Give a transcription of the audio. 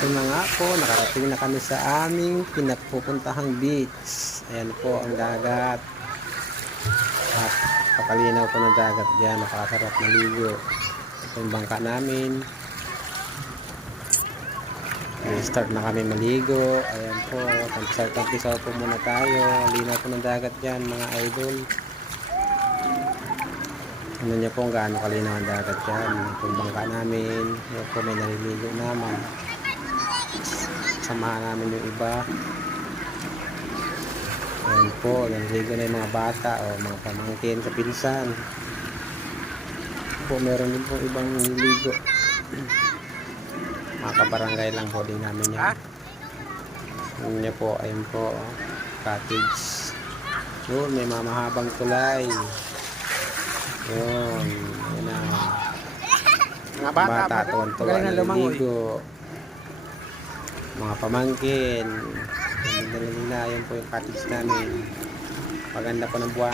Ito na nga po, nakarating na kami sa aming pinapupuntahang beach. Ayan po ang dagat. At pakalinaw po ng dagat dyan, nakakasarap maligo. Ito yung bangka namin. Start na kami maligo. Ayan po, tampisaw po muna tayo. Linaw po ng dagat dyan mga idol. Ano niya po kung gaano kalinaw ang dagat dyan. Ito yung bangka namin. Ayan po, may naliligo naman. Samahan namin yung iba. Ayan po, naliligo na yung mga bata o mga pamangkin sa pinsan. Po, meron din po ibang naliligo. Mga kabarangay lang po din namin yan. Ayan niya po, ayun po, cottage. Yun, may mamahabang tulay. Yun, yun na. Mga bata tuwan-tuwa naliligo. Mga pamangkin. Yun po yung cottage namin. Maganda po ng buwan.